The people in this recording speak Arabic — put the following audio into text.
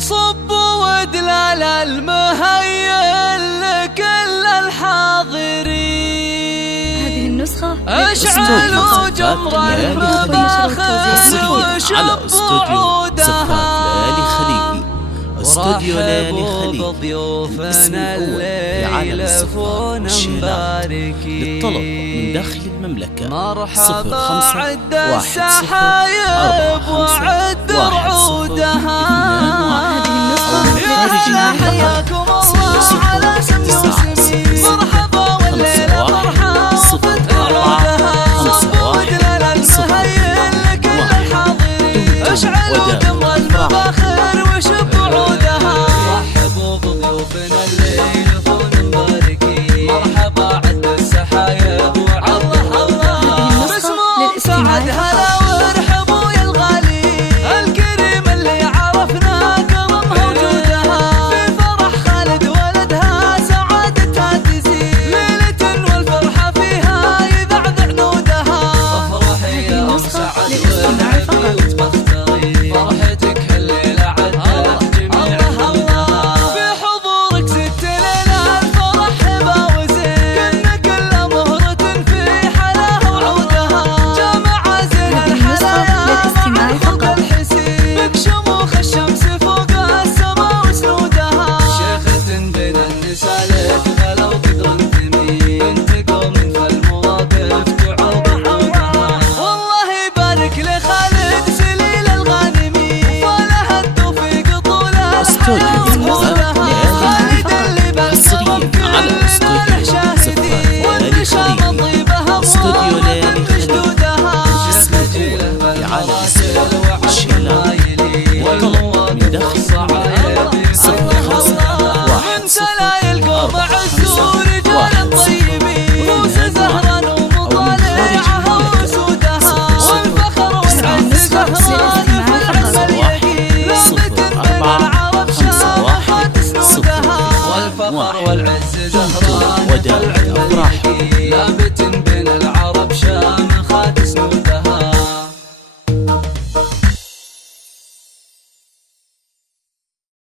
صبوا ودلال المهيئ لكل الحاضرين. هذه النسخة اشعلوا جمر المباخر وشبوا عودها. استوديو ليالي خليجي بضيوفنا الليل فون مباركين. للطلب من داخل المملكة مرحبا عد السحايب وعد رعودها. يا حياكم الله على سم وسمين. مرحبا والليلة مرحبا عودها. صبوا دلال المهيئ لكل الحاضرين. اشعلوا جمر المباخر